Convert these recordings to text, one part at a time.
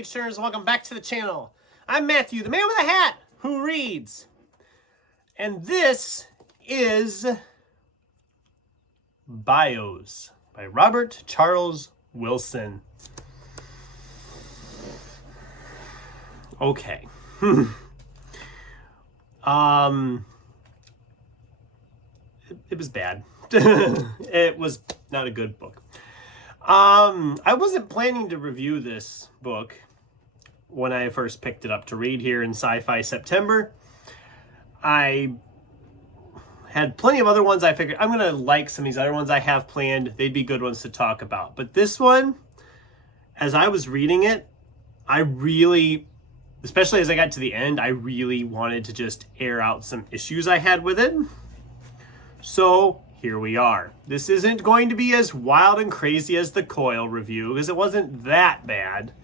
page turners. Welcome back to the channel. I'm Matthew, the man with a hat who reads. And this is BIOS by Robert Charles Wilson. Okay. It was bad. It was not a good book. I wasn't planning to review this book when I first picked it up to read here in Sci-Fi September. I had plenty of other ones I figured I'm going to like some of these other ones I have planned. They'd be good ones to talk about. But this one, as I was reading it, I really, especially as I got to the end, I really wanted to just air out some issues I had with it. So here we are. This isn't going to be as wild and crazy as the Coil review because it wasn't that bad,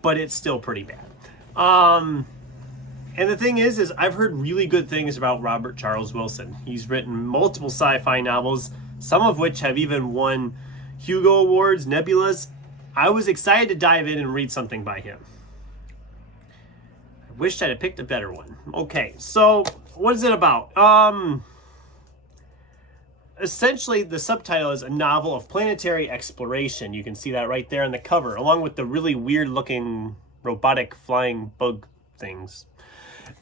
but it's still pretty bad. And the thing is I've heard really good things about Robert Charles Wilson. He's written multiple sci-fi novels, some of which have even won Hugo Awards, Nebulas. I was excited to dive in and read something by him. I wished I'd have picked a better one. Okay, so what is it about? Essentially, the subtitle is a novel of planetary exploration. You can see that right there on the cover, along with the really weird-looking robotic flying bug things.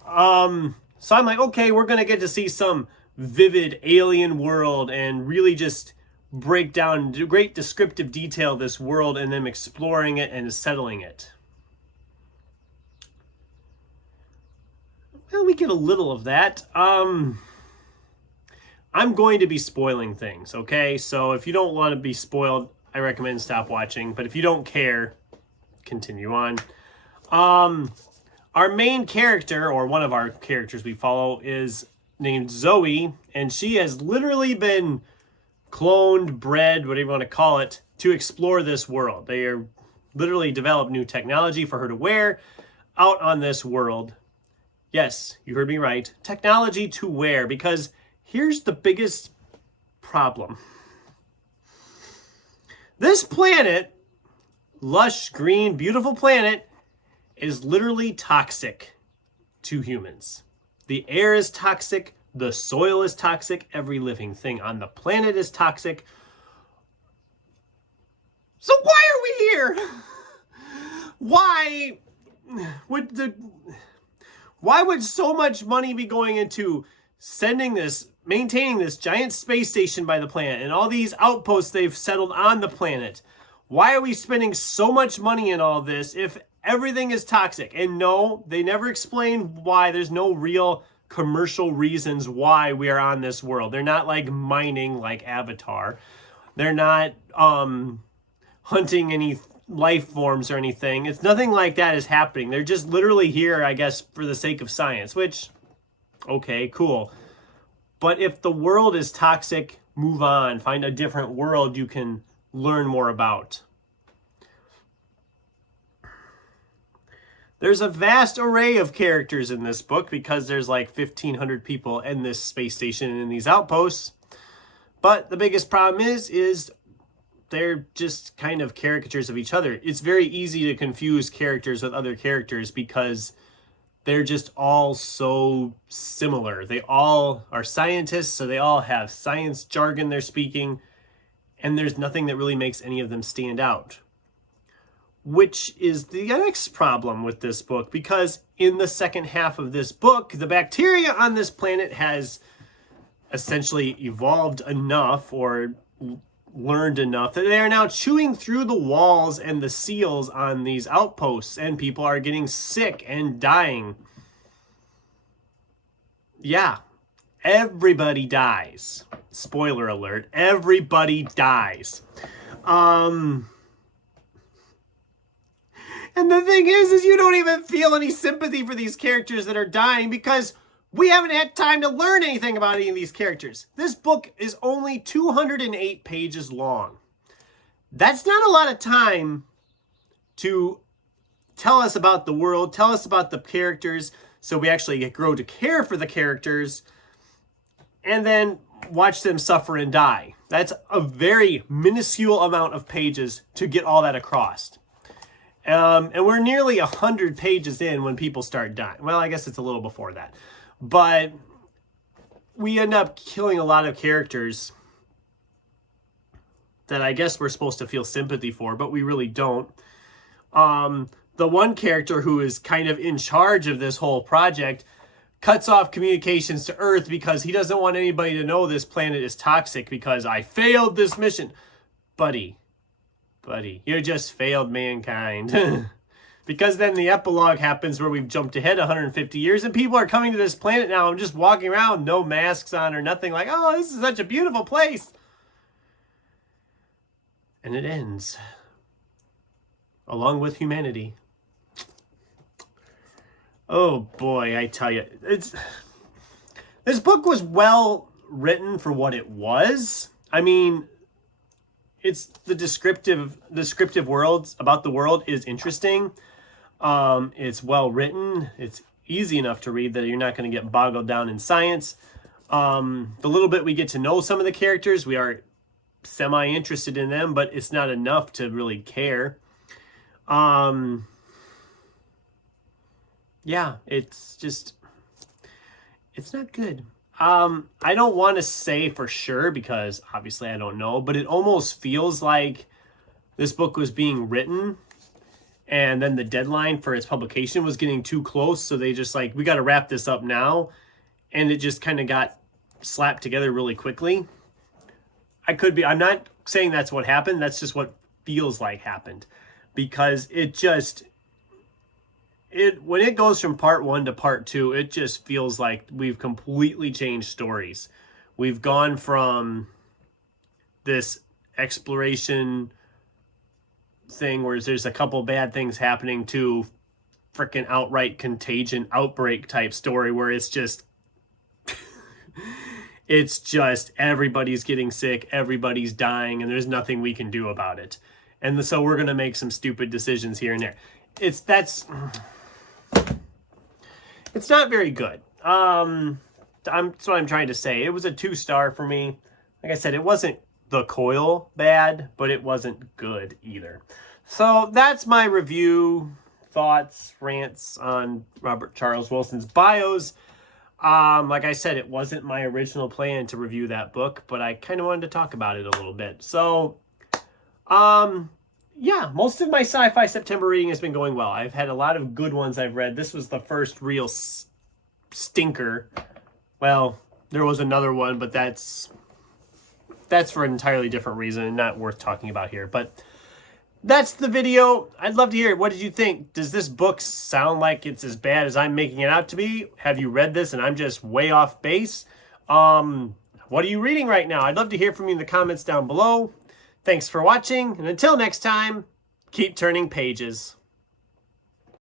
So I'm like, okay, we're going to get to see some vivid alien world and really just break down in great descriptive detail this world and them exploring it and settling it. Well, we get a little of that. I'm going to be spoiling things, okay? So if you don't want to be spoiled, I recommend stop watching. But if you don't care, continue on. Our main character, or one of our characters we follow, is named Zoe. And she has literally been cloned, bred, whatever you want to call it, to explore this world. They are literally developed new technology for her to wear out on this world. Yes, you heard me right. Technology to wear, because here's the biggest problem. This planet, lush, green, beautiful planet, is literally toxic to humans. The air is toxic, the soil is toxic, every living thing on the planet is toxic. So why are we here? Why would so much money be going into maintaining this giant space station by the planet and all these outposts they've settled on the planet? Why are we spending so much money in all this if everything is toxic? And no, they never explain why. There's no real commercial reasons why we are on this world. They're not like mining like Avatar. They're not hunting any life forms or anything. It's nothing like that is happening. They're just literally here, I guess, for the sake of science, which, okay, cool. But if the world is toxic, move on. Find a different world you can learn more about. There's a vast array of characters in this book because there's like 1,500 people in this space station and in these outposts. But the biggest problem is they're just kind of caricatures of each other. It's very easy to confuse characters with other characters because they're just all so similar. They all are scientists, so they all have science jargon they're speaking, and there's nothing that really makes any of them stand out. Which is the next problem with this book, because in the second half of this book, the bacteria on this planet has essentially evolved enough or learned enough that they are now chewing through the walls and the seals on these outposts, and people are getting sick and dying. Yeah, everybody dies. Spoiler alert, everybody dies. And the thing is you don't even feel any sympathy for these characters that are dying because we haven't had time to learn anything about any of these characters. This book is only 208 pages long. That's not a lot of time to tell us about the world, tell us about the characters, so we actually grow to care for the characters, and then watch them suffer and die. That's a very minuscule amount of pages to get all that across. And we're nearly 100 pages in when people start dying. Well, I guess it's a little before that. But we end up killing a lot of characters that I guess we're supposed to feel sympathy for, but we really don't. The one character who is kind of in charge of this whole project cuts off communications to Earth because he doesn't want anybody to know this planet is toxic because I failed this mission. Buddy, you just failed mankind. Because then the epilogue happens where we've jumped ahead 150 years and people are coming to this planet now. I'm just walking around, no masks on or nothing, like, oh, this is such a beautiful place. And it ends. Along with humanity. Oh boy, I tell you. This book was well written for what it was. I mean, it's the descriptive worlds about the world is interesting. It's well written. It's easy enough to read that you're not going to get boggled down in science. The little bit we get to know some of the characters, we are semi-interested in them, but it's not enough to really care. Yeah, it's not good. I don't want to say for sure because obviously I don't know, but it almost feels like this book was being written and then the deadline for its publication was getting too close. So they just like, we got to wrap this up now. And it just kind of got slapped together really quickly. I'm not saying that's what happened. That's just what feels like happened because when it goes from part 1 to part 2, it just feels like we've completely changed stories. We've gone from this exploration thing where there's a couple bad things happening to freaking outright contagion outbreak type story where it's just everybody's getting sick, everybody's dying, and there's nothing we can do about it. And so we're going to make some stupid decisions here and there. That's not very good. That's what I'm trying to say. It was a 2-star for me. Like I said, it wasn't the coil bad, but it wasn't good either. So that's my review, thoughts, rants on Robert Charles Wilson's BIOS. Like I said, it wasn't my original plan to review that book, but I kind of wanted to talk about it a little bit. So, yeah, most of my sci-fi September reading has been going well. I've had a lot of good ones I've read. This was the first real stinker. Well, there was another one, but that's for an entirely different reason and not worth talking about here. But that's the video. I'd love to hear it. What did you think? Does this book sound like it's as bad as I'm making it out to be? Have you read this and I'm just way off base? What are you reading right now? I'd love to hear from you in the comments down below. Thanks for watching, and until next time, keep turning pages.